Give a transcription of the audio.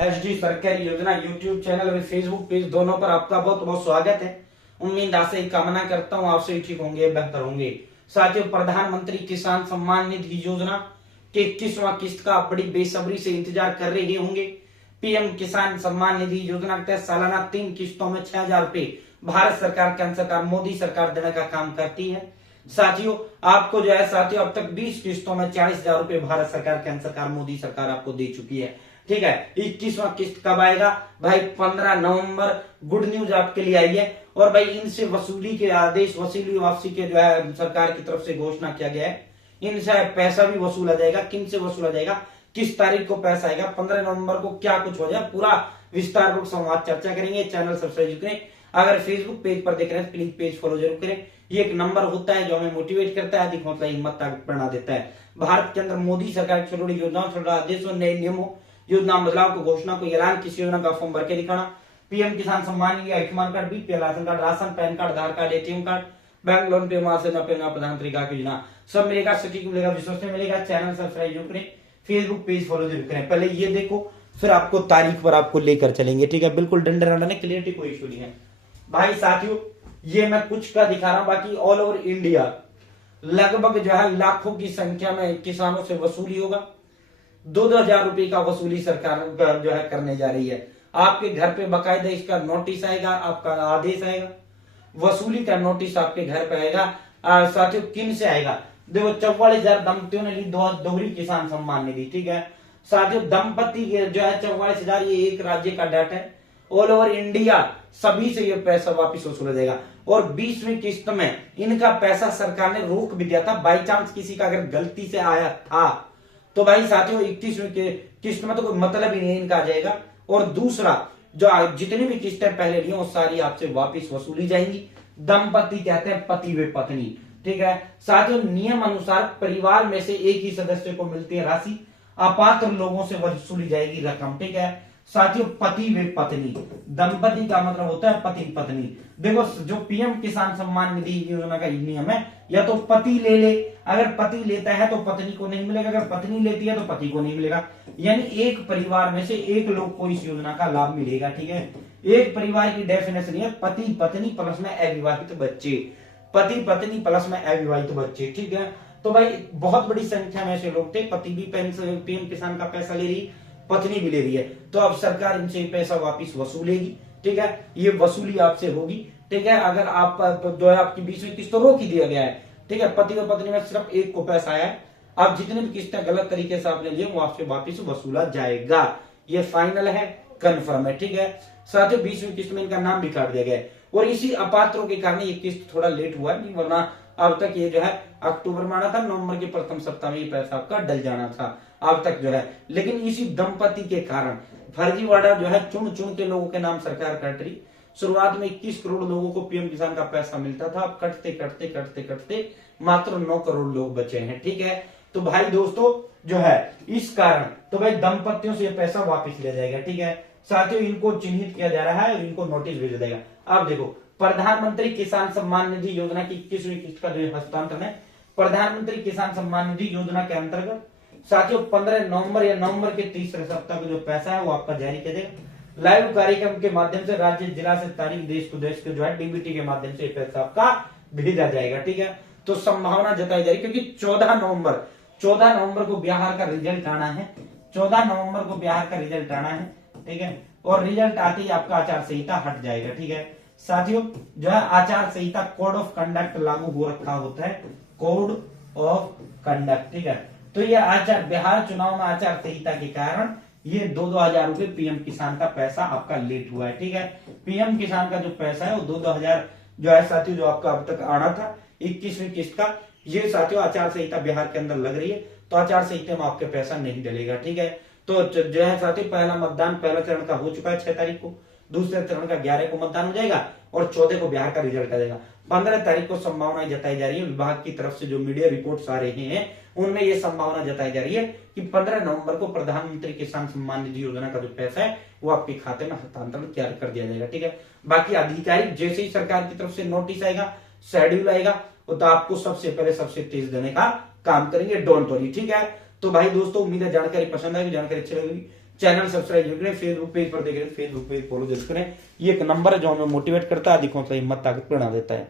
HD सरकारी योजना YouTube channel और फेसबुक पेज दोनों पर आपका बहुत बहुत स्वागत है। उम्मीद आशा कामना करता हूँ आप सभी ठीक होंगे, बेहतर होंगे। साथियों, प्रधानमंत्री किसान सम्मान निधि योजना के 21वां किस्त का बड़ी बेसब्री से इंतजार कर रहे होंगे। पीएम किसान सम्मान निधि योजना के तहत सालाना 3 किस्तों में 6,000 रुपए भारत सरकार, केंद्र सरकार, मोदी सरकार देने का काम करती है। साथियों, आपको जो है साथियों अब तक 20 किस्तों में 40,000 रुपए भारत सरकार, केंद्र सरकार, मोदी सरकार आपको दे चुकी है। ठीक है, 21वां किस्त कब आएगा भाई? 15 नवंबर। गुड न्यूज आपके लिए आई है। और भाई इनसे वसूली के आदेश, वसूली वापसी के जो है सरकार की तरफ से घोषणा किया गया है। इनसे पैसा भी वसूला जाएगा। किन से वसूला जाएगा, किस तारीख को पैसा आएगा, 15 नवंबर को क्या कुछ हो जाए, पूरा विस्तार पूर्वक संवाद चर्चा करेंगे। चैनल सब्सक्राइब करें। अगर फेसबुक पेज पर देख रहे हैं तो प्लीज पेज फॉलो जरूर करें। ये एक नंबर होता है जो हमें मोटिवेट करता है, अधिक हौसला, हिम्मत, ताकत बना देता है। भारत के अंदर मोदी सरकार छोटी छोटी योजनाओं, छोटा आदेशों, नए नियमों, योजना बदलाव को, घोषणा को, ऐलान, किसी योजना का फॉर्म भर के दिखाना। PM Kisan Samman Nidhi, Ayushman card, BPL ration card, ration, PAN card, Aadhaar card, ATM card, bank loan पे मार्च से प्रधानमंत्री का योजना सब मिलेगा, सटीक मिलेगा, विश्वसनीय मिलेगा। चैनल सब्सक्राइब जरूर करें, फेसबुक पेज फॉलो जरूर करें। पहले ये देखो, फिर आपको तारीख पर आपको लेकर चलेंगे। ठीक है, बिल्कुल डंडे रंडने, क्लियरिटी, कोई इशू नहीं है भाई। साथियों, ये मैं कुछ का दिखा रहा हूं, बाकी ऑल ओवर इंडिया लगभग जो है लाखों की संख्या में किसानों से वसूली होगा। 2,000 रुपए का वसूली सरकार जो है करने जा रही है। आपके घर पे बकायदा इसका नोटिस आएगा, आपका आदेश आएगा, वसूली का नोटिस आपके घर पे आएगा। साथियों, किन से आएगा? देखो, 44,000 दंपतियों ने ली दोहरी किसान सम्मान निधि। ठीक है साथियों, दंपति जो है 44,000, ये एक राज्य का डाटा है। ऑल ओवर इंडिया सभी से ये पैसा वापिस वसूला जाएगा। और 20वीं किस्त में इनका पैसा सरकार ने रोक भी दिया था। बाई चांस किसी का अगर गलती से आया था तो भाई साथियों 21वीं किस्त में तो कोई मतलब ही नहीं, इनका आ जाएगा। और दूसरा, जो जितनी भी किस्तें पहले ली वो सारी आपसे वापिस वसूली जाएंगी। दंपति कहते हैं पति व पत्नी। ठीक है साथियों, नियम अनुसार परिवार में से एक ही सदस्य को मिलती है राशि, अपात्र लोगों से वसूली जाएगी रकम। ठीक है साथियों, पति व पत्नी, दंपति का मतलब होता है पति पत्नी। देखो, जो पीएम किसान सम्मान निधि योजना का नियम है, या तो पति ले ले, अगर पति लेता है तो पत्नी को नहीं मिलेगा, अगर पत्नी लेती है तो पति को नहीं मिलेगा। यानी एक परिवार में से एक लोग को इस योजना का लाभ मिलेगा। ठीक है, एक परिवार की डेफिनेशन है पति पत्नी प्लस में अविवाहित बच्चे, पति पत्नी प्लस में अविवाहित बच्चे। ठीक है, तो भाई बहुत बड़ी संख्या में ऐसे लोग थे। पति भी पीएम किसान का पैसा ले रही, पत्नी भी ले रही है, तो अब सरकार इनसे पैसा वापिस वसूलेगी। ठीक है, ये वसूली आपसे होगी। ठीक है, अगर आप जो है आपकी 20वीं किस्त तो रोक ही दिया गया है। ठीक है, पति और पत्नी में सिर्फ एक को पैसा आया है। अब जितनी भी किस्तें गलत तरीके से आपने लिए वो आपसे वापिस वसूला जाएगा। ये फाइनल है, कंफर्म है। ठीक है साथियों, 20वीं किस्त में इनका नाम भी काट दिया गया है। और इसी अपात्रों के कारण ये किस्त थोड़ा लेट हुआ है, नहीं वरना अब तक ये जो है अक्टूबर में आना था, नवंबर के प्रथम सप्ताह में ये पैसा आपका डल जाना था अब तक जो है। लेकिन इसी दंपति के कारण फर्जीवाड़ा जो है चुन चुन के लोगों के नाम सरकार काट रही। शुरुआत में 21 करोड़ लोगों को पीएम किसान का पैसा मिलता था, अब कटते कटते कटते कटते मात्र 9 करोड़ लोग बचे हैं। ठीक है, तो भाई दोस्तों जो है इस कारण तो भाई दंपतियों से पैसा वापिस लिया जाएगा। ठीक है साथियों, इनको चिन्हित किया जा रहा है और इनको नोटिस भेजा जाएगा। अब देखो, प्रधानमंत्री किसान सम्मान निधि योजना की 21वीं किस्त का जो हस्तांतरण है प्रधानमंत्री किसान सम्मान निधि योजना के अंतर्गत साथियों 15 नवंबर या नवंबर के तीसरे सप्ताह को जो पैसा है वो आपका जारी किया जाएगा। लाइव कार्यक्रम के माध्यम से राज्य, जिला से तारीख, देश को देश के जो है डीबीटी के माध्यम से पैसा आपका भेजा जाएगा। ठीक है, तो संभावना जताई जा रही, क्योंकि 14 नवंबर को बिहार का रिजल्ट आना है। 14 नवंबर को बिहार का रिजल्ट आना है। ठीक है, और रिजल्ट आते ही आपका आचार संहिता हट जाएगा। ठीक है साथियों, जो है आचार संहिता, कोड ऑफ कंडक्ट लागू हो रखा होता है, कोड ऑफ कंडक्ट। ठीक है, तो ये आचार, बिहार चुनाव में आचार संहिता के कारण ये 2,000 रुपए पीएम किसान का पैसा आपका लेट हुआ है। ठीक है, पीएम किसान का जो पैसा है वो 2,000 जो है साथियों, जो आपका अब तक आना था 21वीं किस्त का, ये साथियों आचार संहिता बिहार के अंदर लग रही है, तो आचार संहिता में आपके पैसा नहीं डलेगा। ठीक है, तो जो है साथियों पहला मतदान पहला चरण का हो चुका है 6 तारीख को, दूसरे चरण का 11 को मतदान हो जाएगा और 14 को बिहार का रिजल्ट आ जाएगा। 15 तारीख को संभावना जताई जा रही है, विभाग की तरफ से जो मीडिया रिपोर्ट्स आ रहे हैं उनमें यह संभावना जताई जा रही है कि 15 नवंबर को प्रधानमंत्री किसान सम्मान निधि योजना का जो पैसा है वो आपके खाते में हस्तांतरण कर दिया जाएगा। ठीक है, बाकी आधिकारिक जैसे ही सरकार की तरफ से नोटिस आएगा, शेड्यूल आएगा, तो आपको सबसे पहले सबसे तेज देने का काम करेंगे, डोंट वरी। ठीक है, तो भाई दोस्तों उम्मीद है जानकारी पसंद आएगी, जानकारी अच्छी लगेगी। चैनल सब्सक्राइब जरूर करें, फेसबुक पेज पर देख रहे हैं फेसबुक पेज फॉलो जरूर करें। ये एक नंबर है जो हमें मोटिवेट करता है, अधिकों से हिम्मत ताकत प्रेरणा देता है।